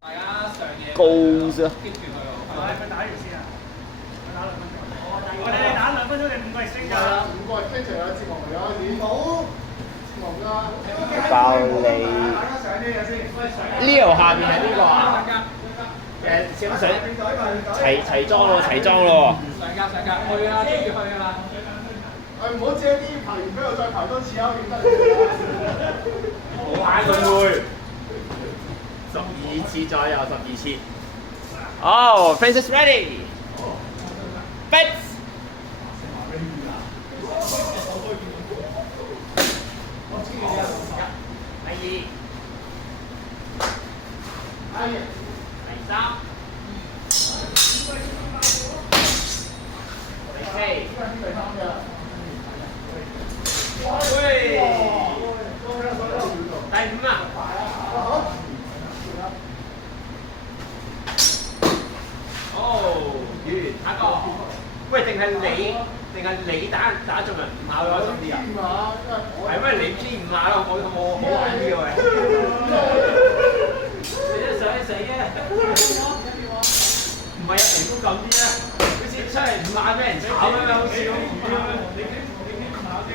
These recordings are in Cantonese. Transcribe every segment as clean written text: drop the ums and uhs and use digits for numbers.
大家上嘢高啫。keep 住佢喎。係咪打完先啊？我打2分鐘。我哋打2分鐘，你5個月升㗎。5個月跟住有節目嚟開始。冇節目啦。爆你。大家上啲嘢先。Leo 下邊係邊個啊？小水齊裝咯，齊裝咯。上架去啊，keep 住去㗎啦。唔好借啲排完俾我再排多次啊！點得？好玩輪迴，12次左右，12次。哦 ，Princess ready。Bet。第3。喂，第5啊！哦，完，下個。喂，定係你打中人5下會開心啲啊？係咩？你偏5下咯，我好玩啲喎。你都想死啊！唔係啊，成功咁啲啊！好似出嚟5下俾人炒咁樣，好似好唔啲咁樣。你5下先。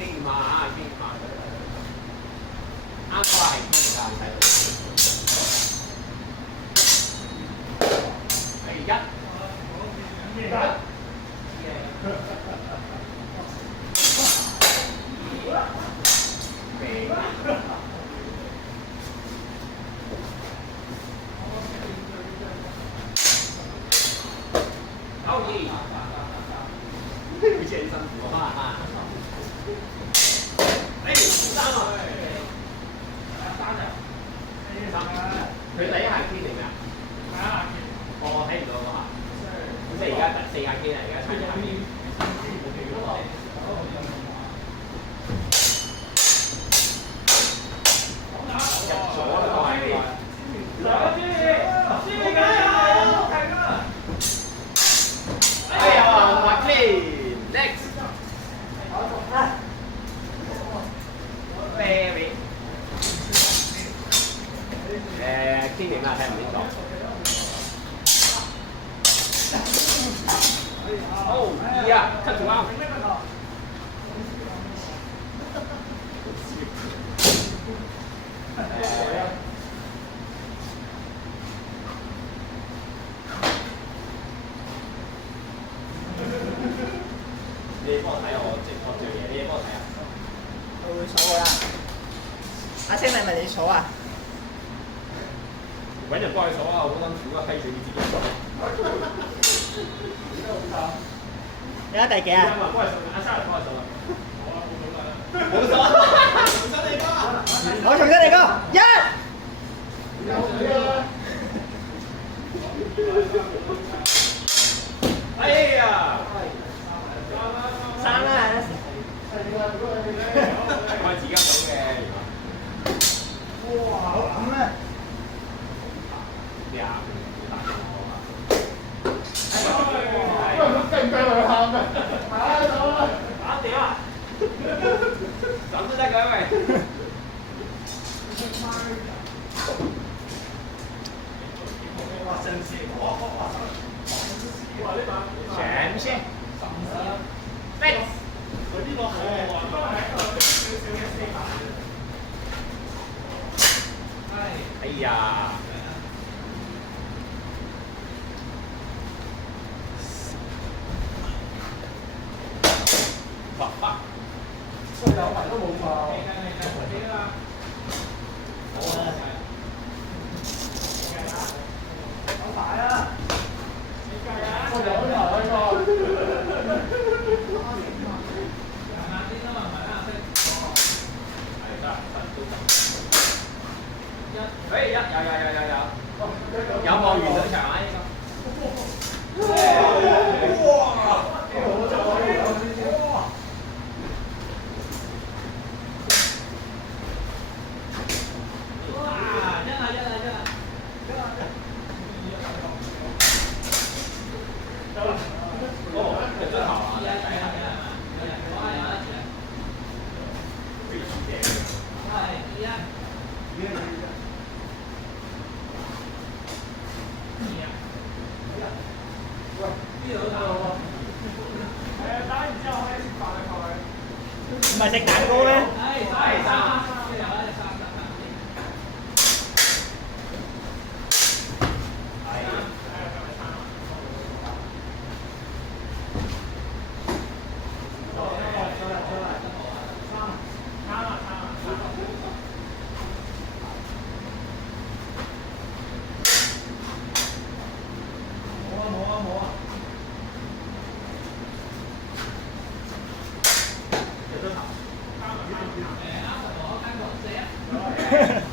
傾5下，啱個係傾5下睇到。第1。好似很辛苦啊！3啊！3佢第1下 K 定咩啊？我睇唔到嗰下。即係而家第4下 K 啦，而家差1下 K。入咗啦，都係。哎呀，滑機 ，next。Baby。傾掂啦，睇唔清楚。哦，2啊，cut 住啱。你幫我睇我直播做嘢，你幫我睇啊！我會數㗎啦。阿星，係咪你數啊？揾人幫佢數啊！好辛苦啊，批水你自己數。你而家第幾啊？幫佢數，阿生幫佢數啊！冇數啦，重新嚟過。我重新嚟過，1。哎呀！3啦，我自己數嘅。哇！咁咧？咩啊？計唔計佢喊㗎？打到啦！打點啊？咁都得嘅喂。全先。飛。哎呀！爸爸。有排都冇爆。有排啊！我有排呢有望完到場啊！呢個。哇！打完之後可以食飯啊佢。唔係食蛋糕咩？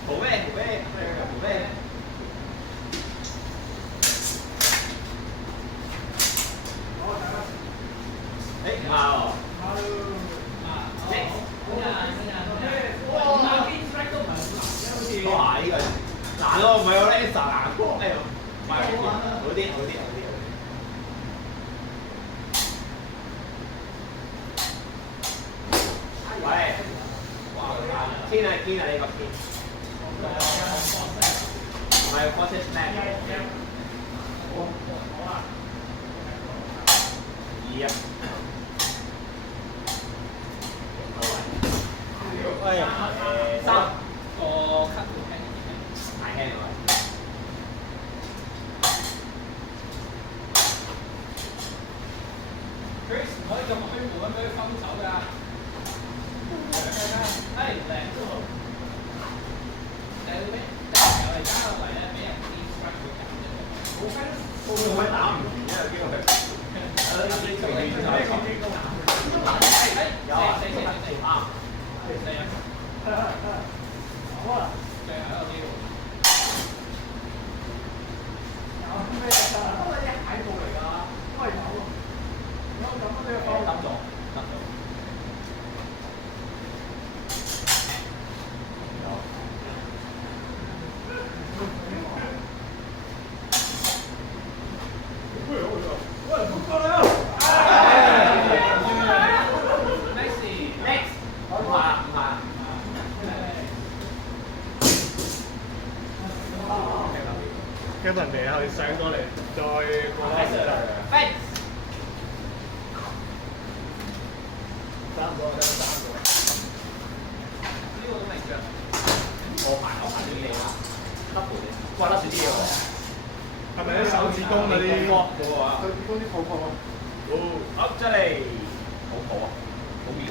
好咩？好咩？好咩？誒唔係喎。哇！呢個難咯，唔係我 Lisa 難喎，哎呦，唔係好啲，好啲，好啲。喂，天啊天啊！你個天，唔係 Fortis Max。2啊！哎呀3個 cut 太輕啦。Chris 唔可以咁虛無咁俾佢分手㗎。係靚都好。靚咩？又係加落嚟咧，俾人 distract 會減啫。會唔會打唔完因為機會係？好啊。最後一個機會。有咩啊？都係啲蟹布嚟㗎，都係有。有咁你又放？得咗，得咗。跟人哋係上過嚟，再過嚟。差唔多，得3個。呢個都未着。我排啲嘢啦，double 嘅，哇甩少啲嘢喎。係咪啲手指公嗰啲？手指公啲泡泡啊！好出嚟，好好啊，好妙。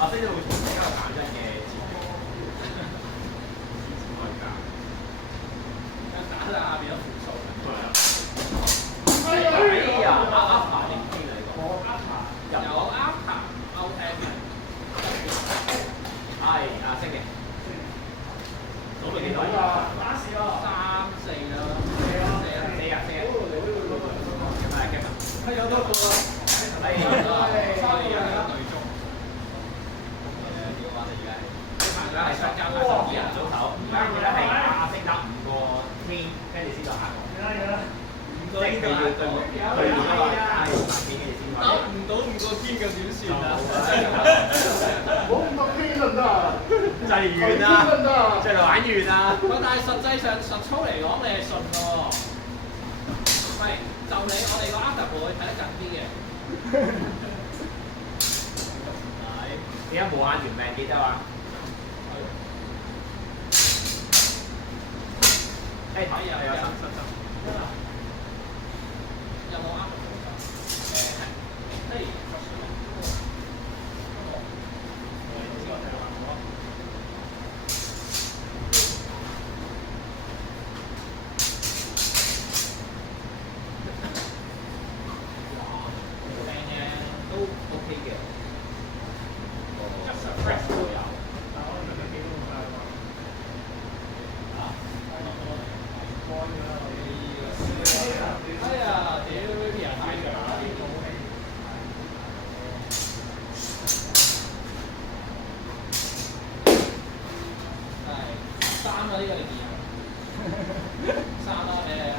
阿飛都會比較簡單嘅節目，打喺下邊有負數。哎呀，阿爬定邊嚟㗎？有啱爬 out end 嘅。係阿星嘅，數到幾多？打士咯。3、4啦。4啊！咁啊，今日係有多個啊？係3個人對中。而家係相交12人組手，而家係阿星打5個 team，跟住先到下個。即係佢要對嗰個係5片嘅先可以。打唔到5個 team 咁點算啊？冇5個 team 得唔得啊？就係完啦，就係玩完啦。但係實際上實操嚟講，你係順㗎喎。係，就你我哋個 after 會睇得緊啲嘅。係點解無限條命記得啊？誒係啊，新。有冇啱？誒，都 OK 嘅。Just a fresh 都有，但可能佢幾多咁大喎？哎呀，屌呢啲人太長啦！係3啦，呢個你見3啦，誒。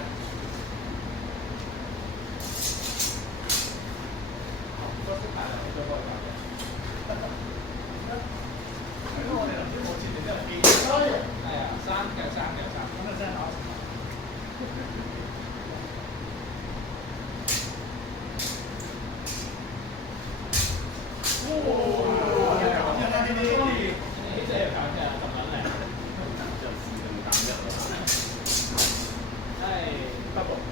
係啊，3咁就真係打死。呢隻係咁嘅，咁撚靚。就試咁單一啦。係 double。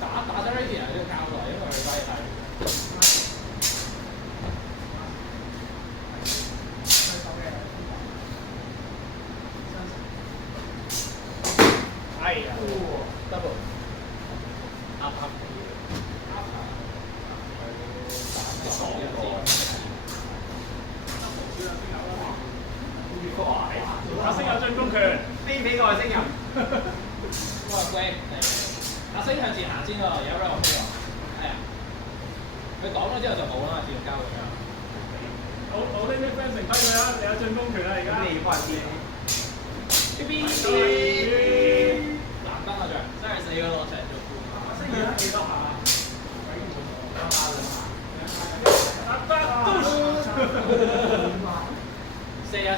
打咗呢啲人都要交耐，因為佢威係。哎呀double。阿星有進攻權，飛俾外星人。喂，阿星向前行先喎，有 round 飛喎。係啊。佢講咗之後就冇啦嘛，自動交咁樣。好呢啲 friend 剩低佢啦，你有進攻權啦而家。咁你要幫人知。難得啊，仲真係死嗰個成日做官。阿星而家幾多下？射啊！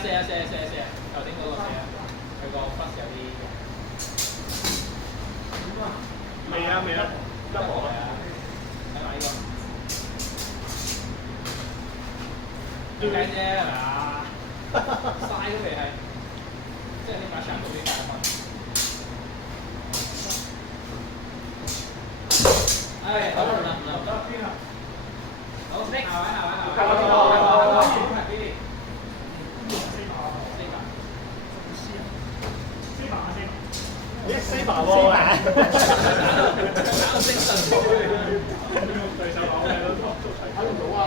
頭先嗰個射啊，佢個 bus 有啲。未啊，得喎係啊，睇埋呢個。最緊啫係咪啊？嘥都未係，即係起碼上到啲大分。唉，好唔得。好 ，next 下位。咦，Saber 喎，精神對手講嘅都睇唔到啊！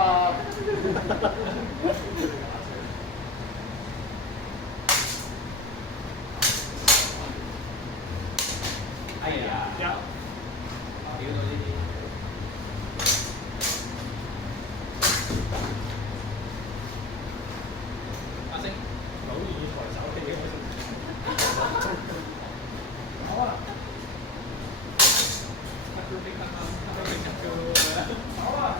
哎呀，屌到呢啲。阿星，老二抬手氣嘅好啊！好啊！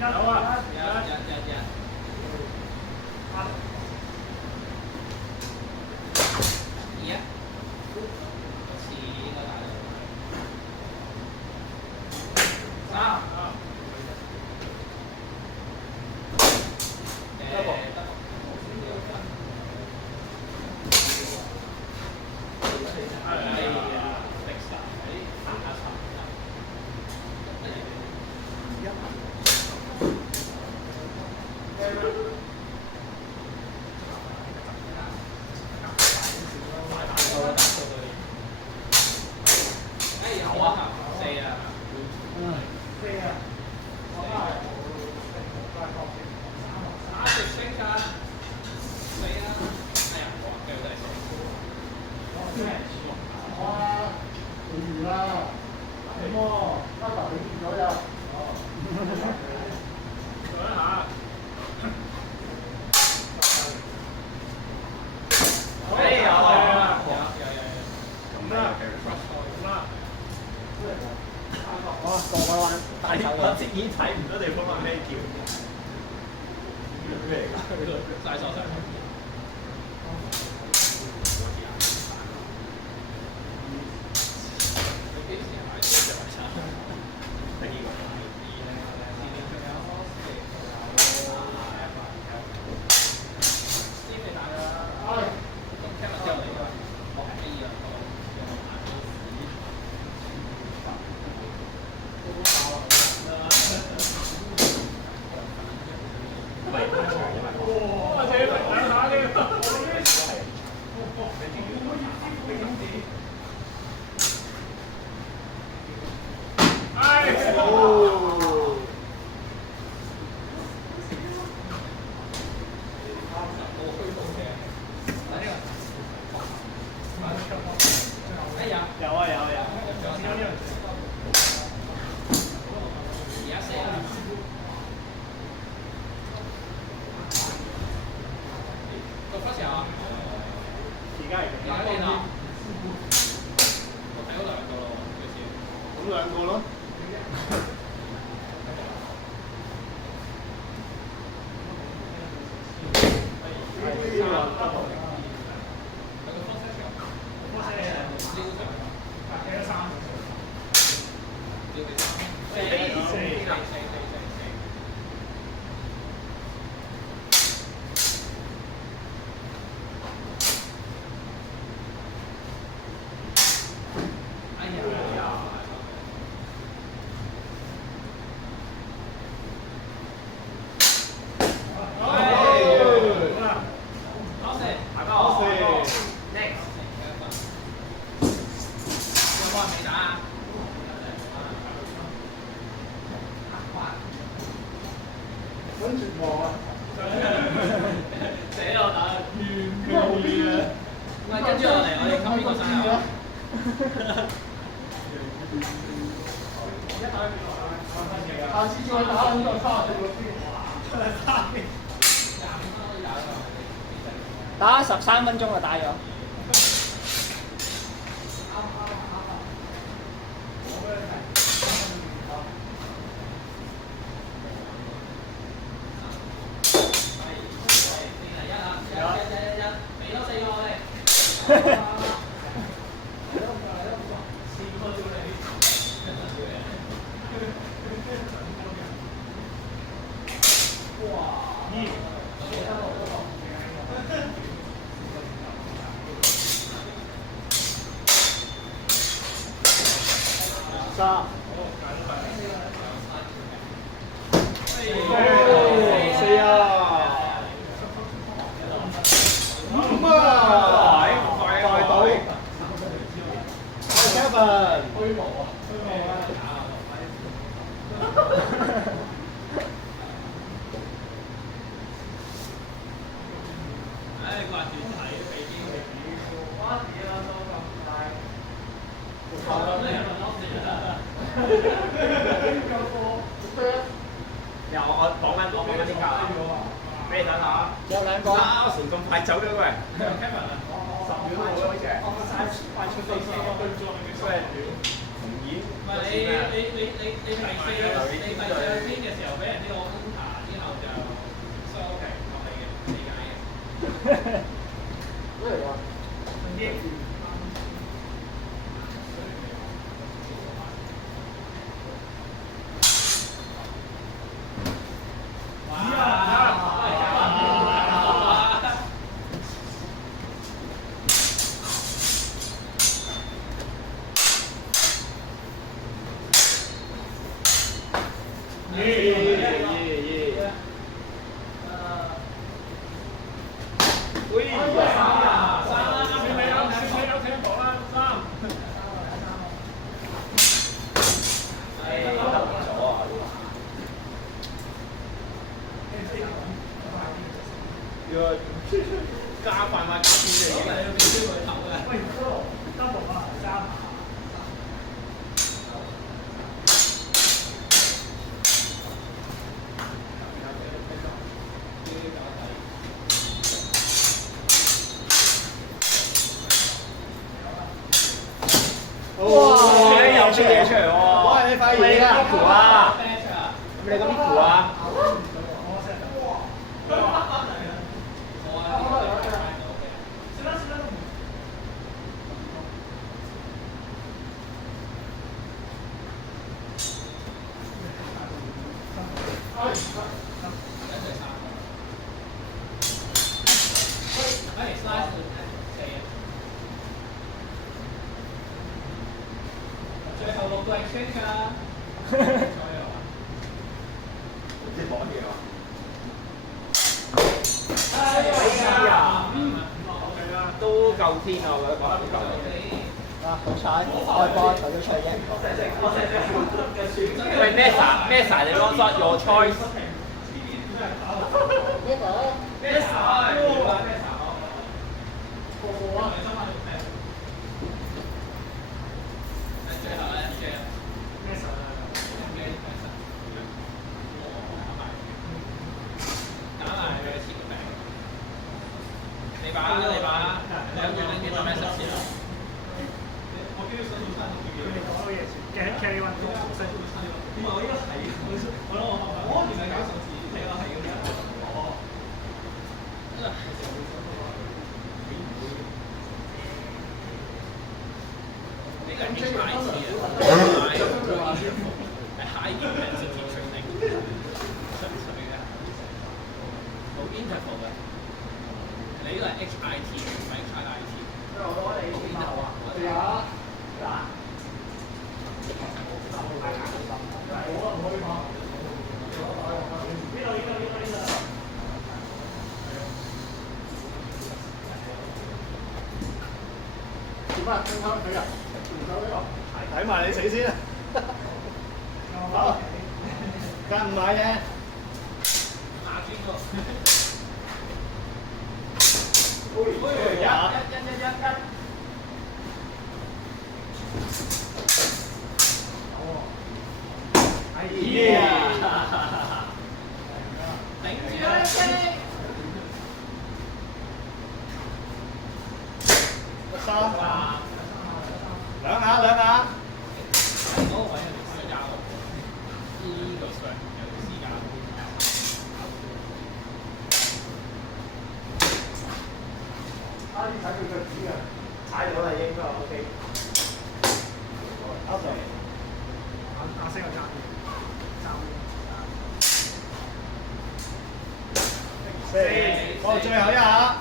有啊！我即已睇唔到地方係咩叫咩嚟㗎？晒手上。你幾時買車就買車？第二個。咯。跟住望啊！死我打完冇嘢啊！咁啊，跟住落嚟，我哋吸邊個生日啊？下次再打咁就打13分鐘就打咗。3。4啊！5啊！快到！Kevin。虛無啊！唉，掛住睇飛機。哇！點啊，都咁大。又我講緊啲價啦，俾你睇下。有兩個。阿成咁快走咗喂。Kevin 啊，10秒都冇嘅。快出飛機，對咗你嘅衰人料。唔演。唔係你第四邊嘅時候俾人呢個 counter 之後就收皮合理嘅理解嘅。咩嚟㗎？加快埋加啲嘢。喂，double 啊，3。哇！又出嘢出嚟喎！喂，你塊嘢啊！Miku 啊！咁你個 Miku 啊？最後6個 exchange 啊！即係講嘢喎。都夠天啊！我覺得講得都夠。啊，好彩，開波投咗出嚟啫。喂，Mesa 定 long shot your choice。你把2個人幾多咩十次啊？佢哋講到嘢，carry one。我應該係，我諗我原來搞數字，睇我係咁樣。哦。呢個係 HIT 啊，係 high intensity training，純粹嘅，冇 interval 嘅。你呢個係 HIT，唔係 HIT。冇 interval 啊？係啊。點啊？聽佢啊！睇埋你死先啊！好，間唔買嘅。下邊個？頂住啦！三，兩下。嗰個位係條絲膠，呢個上有條絲膠。呢踩佢腳趾啊！踩到啦，應該 OK。啱嘅。阿星又爭4，好，最後一下。